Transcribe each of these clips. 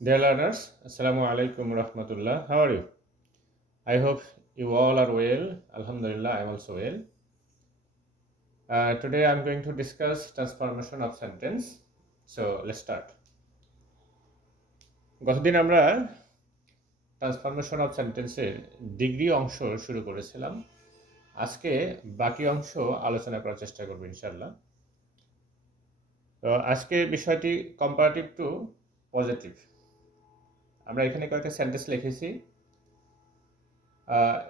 Dear learners, Assalamu alaikum rahmatullah. How are you? I hope you all are well. Alhamdulillah, I am also well. Today I am going to discuss transformation of sentence. So let's start. গতদিন আমরা transformation of সেন্টেন্সের degree অংশ শুরু করেছিলাম। আজকে বাকি অংশ আলোচনা করার চেষ্টা করব ইনশাআল্লাহ। তো আজকে বিষয়টি কম্পারেটিভ টু পজিটিভ। আমরা এখানে কয়েকটা সেন্টেন্স লিখেছি।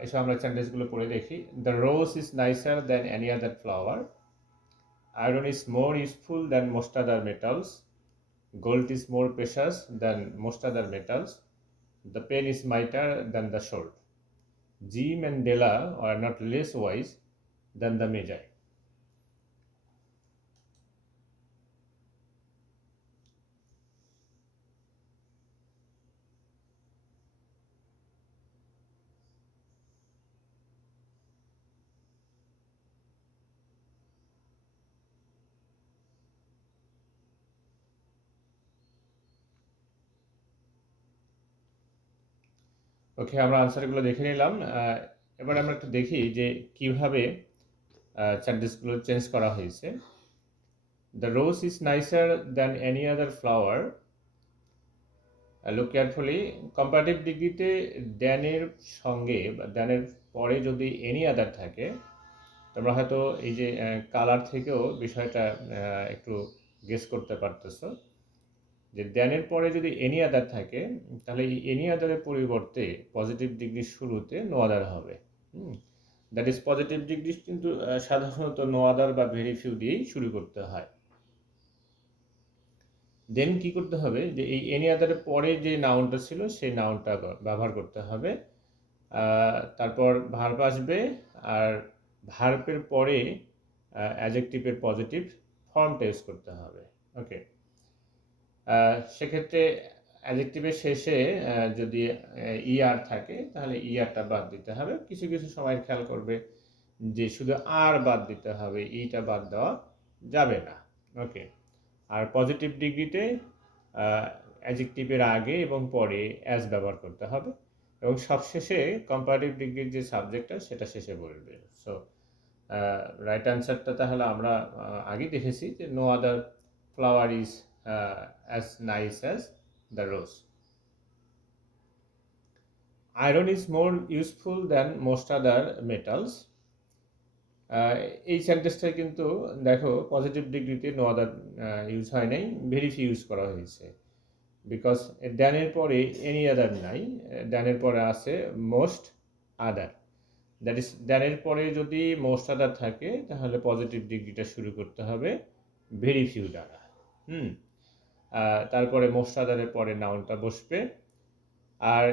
এসব আমরা সেন্টেন্সগুলো পড়ে দেখি। The rose is nicer than any other flower, iron is more useful than most other metals, gold is more precious than most other metals, the pen is mightier than the sword, Jim and Della are not less wise than the Magi. ওকে, আমরা আনসারগুলো দেখে নিলাম। এবার আমরা একটু দেখি যে কিভাবে সেন্টেন্সগুলো change করা হয়েছে। The rose is nicer than any other flower, look carefully. Comparative ডিগ্রিতে দ্যানের সঙ্গে বা দ্যানের পরে যদি এনি আদার থাকে, তোমরা হয়তো এই যে কালার থেকেও বিষয়টা একটু গেস করতে পারতেছো যে দ্যানের পরে যদি এনি আদার থাকে, তাহলে এই এনি আদারের পরিবর্তে পজিটিভ ডিগ্রির শুরুতে নো আদার হবে। দ্যাট ইজ পজিটিভ ডিগ্রি কিন্তু সাধারণত নো আদার বা ভেরি ফিউ দিয়েই শুরু করতে হয়। দেন কি করতে হবে, যে এই এনি আদারের পরে যে নাউনটা ছিল সেই নাউনটা ব্যবহার করতে হবে। তারপর ভার্ব আসবে, আর ভার্বের পরে অ্যাডজেক্টিভের পজিটিভ ফর্মটা ইউজ করতে হবে। ওকে, সেক্ষেত্রে অ্যাডজেক্টিভের শেষে যদি ইআর থাকে তাহলে ইআরটা বাদ দিতে হবে। কিছু কিছু সময় খেয়াল করবে যে শুধু আর বাদ দিতে হবে, ইটা বাদ দেওয়া যাবে না। ওকে, আর পজিটিভ ডিগ্রিতে অ্যাডজেক্টিভের আগে এবং পরে অ্যাজ ব্যবহার করতে হবে, এবং সবশেষে কম্পারেটিভ ডিগ্রির যে সাবজেক্টটা সেটা শেষে বলবে। সো রাইট অ্যান্সারটা তাহলে আমরা আগেই দেখেছি যে no other flower is as nice as the rose. Iron is more useful than most other metals. এই সেন্টেন্সটা কিন্তু দেখো পজিটিভ ডিগ্রিতে নো আদার ইউজ হয় নাই, ভেরি ফিউ ইউজ করা হয়েছে। বিকজ দ্যানের পরে এনি আদার নাই, দ্যানের পরে আছে মোস্ট আদার। দ্যাট ইজ দ্যানের পরে যদি মোস্ট আদার থাকে তাহলে পজিটিভ ডিগ্রিটা শুরু করতে হবে ভেরি ফিউ দ্বারা। তারপরে মোস্ট আদারের পরে নাউনটা বসবে। আর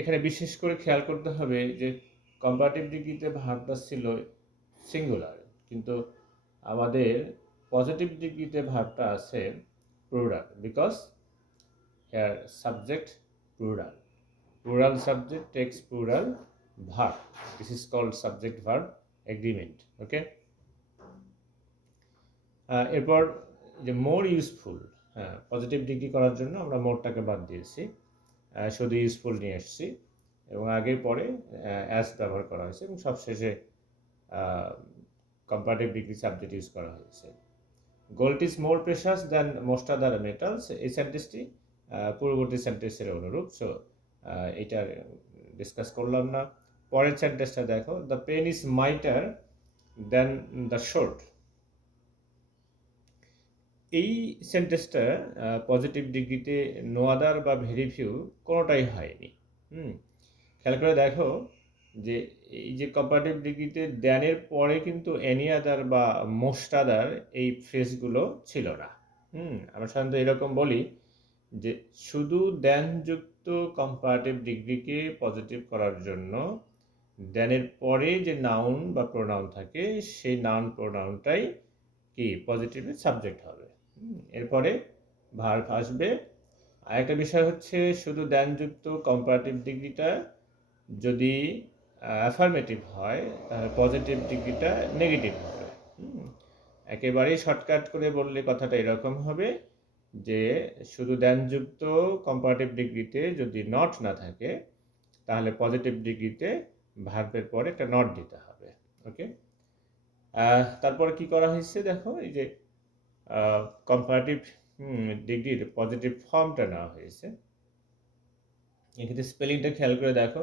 এখানে বিশেষ করে খেয়াল করতে হবে যে কম্পারেটিভ ডিগ্রিতে ভার্বটা ছিল সিঙ্গুলার, কিন্তু আমাদের পজিটিভ ডিগ্রিতে ভার্বটা আছে plural, because here subject plural, plural subject takes plural verb, this is called subject verb agreement. Okay, এরপর যে মোর ইউজফুল, পজিটিভ ডিগ্রি করার জন্য আমরা মোরটাকে বাদ দিয়েছি, শুধু ইউজফুল নিয়ে এসেছি, এবং আগে পরে অ্যাজ ব্যবহার করা হয়েছে, এবং সবশেষে কম্পারেটিভ ডিগ্রি সাবজেক্ট ইউজ করা হয়েছে। Gold is more precious than most other metals, এই সেন্টেন্সটি পূর্ববর্তী সেন্টেন্সের অনুরূপ। সো এটা ডিসকাস করলাম না। পরের সেন্টেন্সটা দেখো, the pen is mightier than the sword. এই সেন্টেন্সটা পজিটিভ ডিগ্রিতে নো আদার বা ভেরি ফিউ কোনোটাই হয়নি। খেয়াল করে দেখো যে এই যে কম্পারেটিভ ডিগ্রিতে দ্যানের পরে কিন্তু এনি আদার বা মোস্ট আদার এই ফ্রেজগুলো ছিল না। আমরা সাধারণত এরকম বলি যে শুধু দ্যানযুক্ত কম্পারেটিভ ডিগ্রিকে পজিটিভ করার জন্য দ্যানের পরে যে নাউন বা প্রোনাউন থাকে সেই নাউন প্রোনাউনটাই কি পজিটিভের সাবজেক্ট হবে। এরপরে ভার্ব আসবে। আরেকটা বিষয় হচ্ছে শুধু দ্যানযুক্ত কম্পারেটিভ ডিগ্রিটা যদি অ্যাফার্মেটিভ হয় তাহলে পজিটিভ ডিগ্রিটা নেগেটিভ হবে। একেবারেই শর্টকাট করে বললে কথাটা এরকম হবে যে শুধু দ্যানযুক্ত কম্পারেটিভ ডিগ্রিতে যদি নট না থাকে তাহলে পজিটিভ ডিগ্রিতে ভার্বের পরে একটা নট দিতে হবে। ওকে, তারপরে কি করা হয়েছে দেখো, এই যে কম্পারেটিভ ডিগ্রির পজিটিভ ফর্মটা নেওয়া হয়েছে। এক্ষেত্রে স্পেলিংটা খেয়াল করে দেখো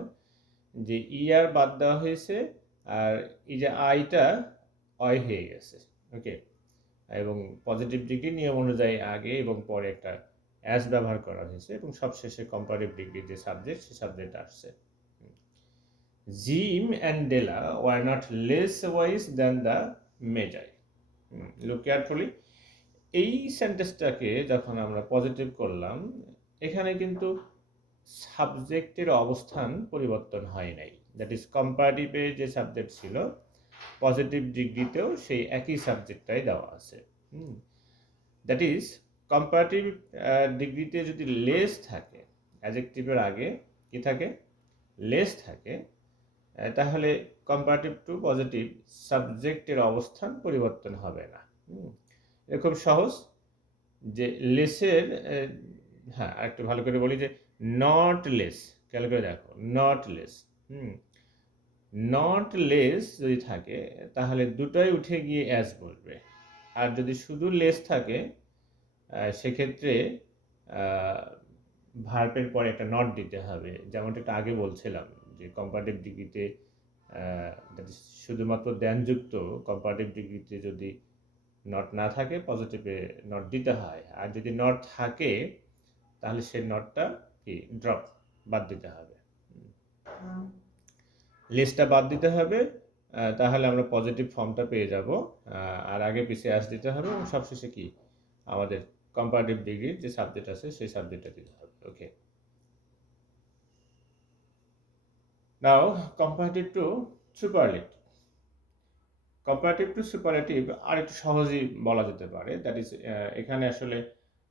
যে আর বাদ দেওয়া হয়েছে, আর এই যে আইটা অয় হয়ে গেছে। ওকে, এবং পজিটিভ ডিগ্রি নিয়ম অনুযায়ী আগে এবং পরে একটা অ্যাস ব্যবহার করা হয়েছে, এবং সবশেষে কম্পারেটিভ ডিগ্রির যে সাবজেক্ট সে সাবজেক্ট আসছে। Jim and Della were not less wise than the Magi. Look carefully, এই সেন্টেন্সটাকে যখন আমরা পজিটিভ করলাম, এখানে কিন্তু সাবজেক্টের অবস্থান পরিবর্তন হয় নাই। দ্যাট ইজ কম্পারেটিভে যে সাবজেক্ট ছিল পজিটিভ ডিগ্রিতেও সেই একই সাবজেক্টটাই দেওয়া আছে। দ্যাট ইজ কম্পারেটিভ ডিগ্রিতে যদি লেস থাকে, অ্যাডজেক্টিভের আগে কি থাকে, লেস থাকে, তাহলে কম্পারেটিভ টু পজিটিভ সাবজেক্টের অবস্থান পরিবর্তন হবে না। এটা খুব সহজ যে লেসের, হ্যাঁ আরেকটু ভালো করে বলি যে নট লেস, খেয়াল করে দেখো নট লেস। নট লেস যদি থাকে তাহলে দুটোই উঠে গিয়ে অ্যাজ বলবে, আর যদি শুধু লেস থাকে সেক্ষেত্রে ভার্বের পরে একটা নট দিতে হবে, যেমনটা একটু আগে বলছিলাম যে কম্পারেটিভ ডিগ্রিতে শুধুমাত্র দ্যানযুক্ত কম্পারেটিভ ডিগ্রিতে যদি নট না থাকে পজিটিভে নট দিতে হয়, আর যদি নট থাকে তাহলে সেই নটটা কি ড্রপ, বাদ দিতে হবে, লিস্টটা বাদ দিতে হবে, তাহলে আমরা পজিটিভ ফর্মটা পেয়ে যাব। আর আগে পিছিয়ে অ্যাস দিতে হবে, এবং সবশেষে কি আমাদের কম্পারেটিভ ডিগ্রির যে সাবজেক্ট আছে সেই সাবজেক্টটা দিতে হবে। Okay, now comparative to superlative. Comparative to superlative আর একটু সহজেই বলা যেতে পারে। দ্যাট ইজ এখানে আসলে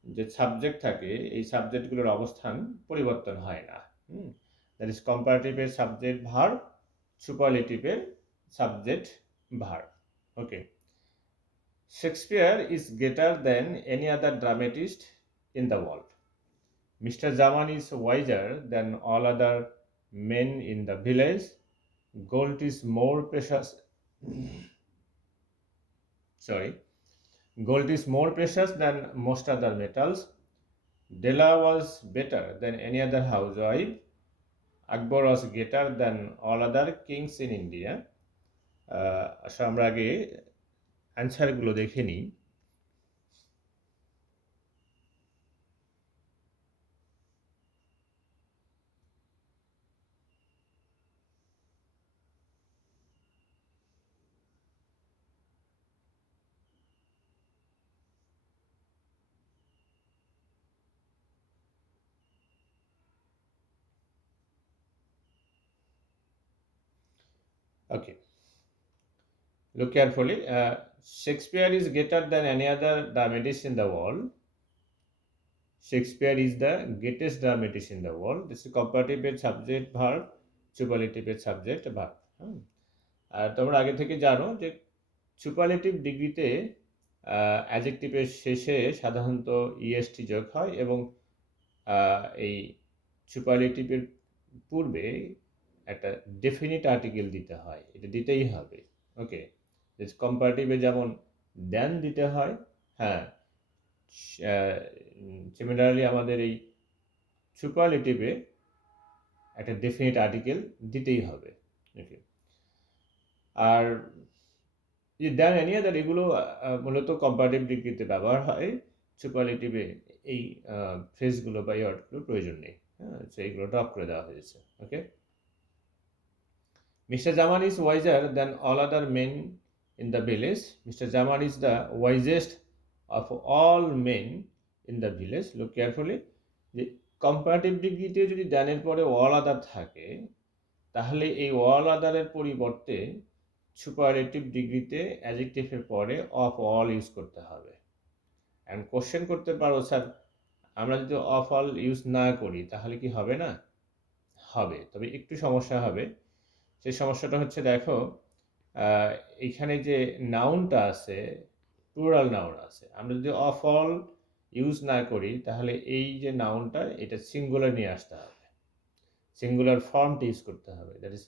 যে সাবজেক্ট থাকে এই সাবজেক্টগুলোর অবস্থান পরিবর্তন হয় না। দ্যাট ইজ কম্পারেটিভের সাবজেক্ট ভার্ব, সুপারলেটিভের subject verb. Okay, Shakespeare is greater than any other dramatist in the world. Mr. Zaman is wiser than all other men in the village. Gold is more precious. Gold is more precious than most other metals. Della was better than any other housewife. Akbar was greater than all other kings in India. আচ্ছা, আমরা আগে অ্যান্সারগুলো দেখে নিই। Okay, look carefully. Shakespeare is greater than any other dramatist in the world. Shakespeare is the greatest dramatist in the world. This is comparative subject verb, superlative subject verb. আর তোমরা আগে থেকে জানো যে সুপারলেটিভ ডিগ্রিতে অ্যাডজেক্টিভের শেষে সাধারণত ইএসটি যোগ হয়, এবং এই সুপারলেটিভের পূর্বে একটা ডেফিনিট আর্টিকেল দিতে হয়, এটা দিতেই হবে। ওকে, কম্পারেটিভে যেমন দেন দিতে হয়, হ্যাঁ সিমিলারলি আমাদের এই সুপারলেটিভে একটা ডেফিনিট আর্টিকেল দিতেই হবে। ওকে, আর যে দেন এনি আদার এগুলো মূলত কম্পারেটিভ ডিগ্রিতে ব্যবহার হয়, সুপারলেটিভে এই ফ্রেজগুলো বা ওয়ার্ডগুলোর প্রয়োজন নেই। হ্যাঁ, সেইগুলো ড্রপ করে দেওয়া হয়েছে। ওকে, Mr. Zaman is wiser than all other men in the village. Mr. Zaman is the wisest of all men in the village. Look carefully. যে কম্পারেটিভ ডিগ্রিতে যদি দ্যানের পরে অল আদার থাকে তাহলে এই অল আদারের পরিবর্তে সুপারলেটিভ ডিগ্রিতে অ্যাডজেক্টিভের পরে অফ অল ইউজ করতে হবে। অ্যান্ড কোশ্চেন করতে পারো, স্যার আমরা যদি অফ অল ইউজ না করি তাহলে কি হবে না? হবে, তবে একটু সমস্যা হবে। সেই সমস্যাটা হচ্ছে, দেখো এখানে যে নাউনটা আছে, প্লুরাল নাউন আছে, আমরা যদি অফ অল ইউজ না করি তাহলে এই যে নাউনটা এটা সিঙ্গুলার নিয়ে আসতে হবে, সিঙ্গুলার ফর্মটা ইউজ করতে হবে, দ্যাট ইজ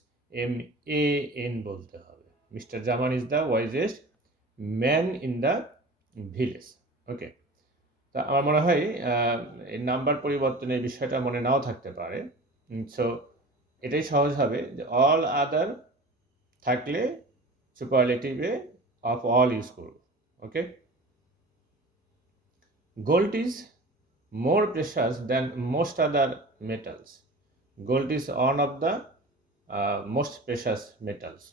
MAN বলতে হবে। Mister Zaman is the wisest man in the village. Okay, তা আমার মনে হয় এই নাম্বার পরিবর্তনের বিষয়টা মনে নাও থাকতে পারে। সো এটাই সহজ হবে যে অল আদার থাকলে সুপারলেটিভে অফ অল ইউজ করব। Okay, gold is more precious than most other metals. Gold is one of the most precious metals.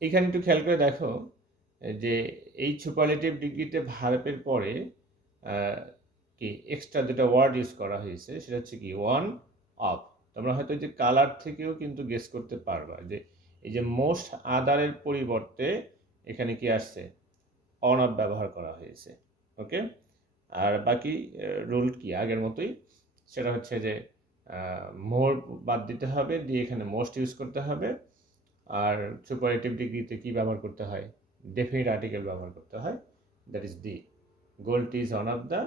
এখানে একটু খেয়াল করে দেখো যে এই সুপারলেটিভ ডিগ্রিতে ভার্বের পরে কি এক্সট্রা যেটা ওয়ার্ড ইউজ করা হয়েছে সেটা হচ্ছে কি ওয়ান অফ। তোমরা হয়তো যে কালার থেকেও কিন্তু গেস করতে পারবা যে এই যে মোস্ট আদারের পরিবর্তে এখানে কি আসছে, অন অফ ব্যবহার করা হয়েছে। ওকে, আর বাকি রুল কি আগের মতোই, সেটা হচ্ছে যে মোর বাদ দিতে হবে, দিয়ে এখানে মোস্ট ইউজ করতে হবে। আর সুপারলেটিভ ডিগ্রিতে কি ব্যবহার করতে হয়, ডেফিনিট আর্টিকেল ব্যবহার করতে হয়, that is the gold is one of the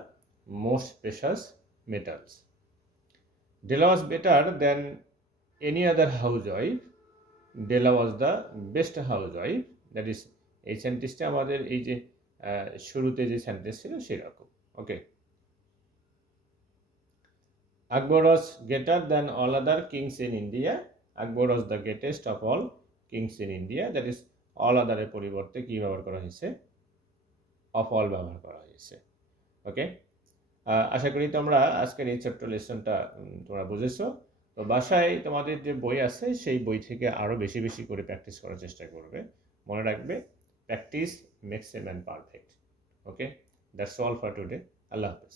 most precious metals. Della was better than any other housewife, Della was the best housewife, that is এই সেন্টেন্সটা আমাদের এই যে শুরুতে যে সেন্টেন্স ছিল সেরকম। ওকে, Akbar was greater than all other kings in India. Akbar was the greatest of all kings in India. That is all other এর পরিবর্তে কি ব্যবহার করা হয়েছে, অফ অল ব্যবহার করা হয়েছে। ওকে, আশা করি তোমরা আজকের এই ছোট্ট লেসনটা তোমরা বুঝেছো। তো বাসায় তোমাদের যে বই আছে সেই বই থেকে আরও বেশি বেশি করে প্র্যাকটিস করার চেষ্টা করবে। মনে রাখবে, practice makes a man perfect. Okay, that's all for today. আল্লাহ হাফেজ।